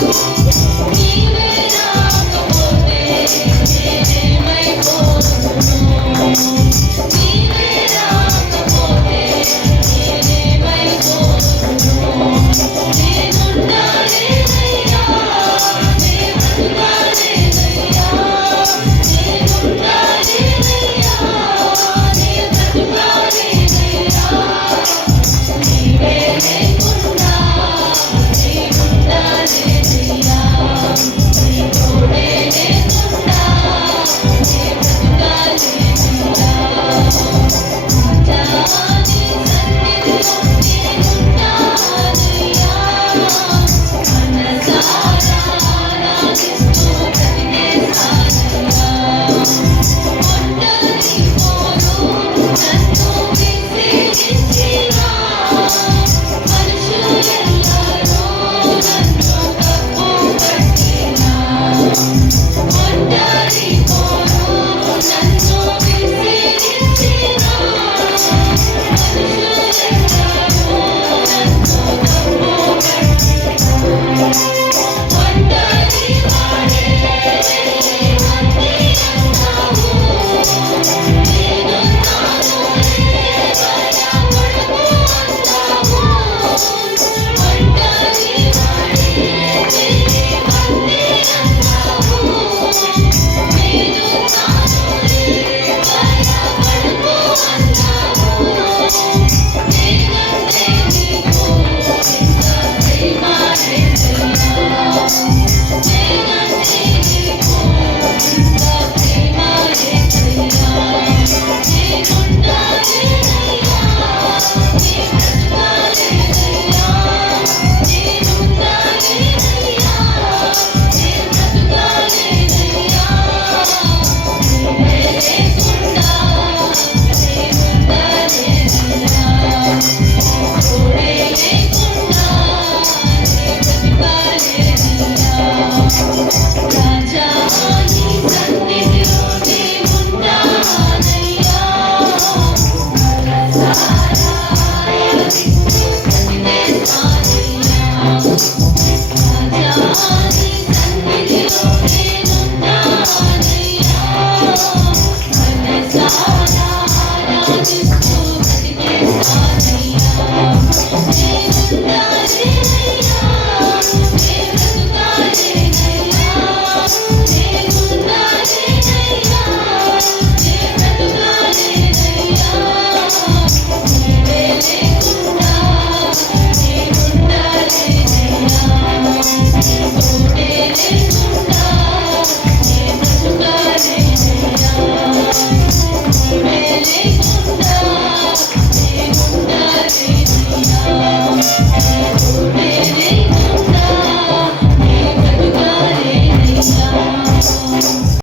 Cool.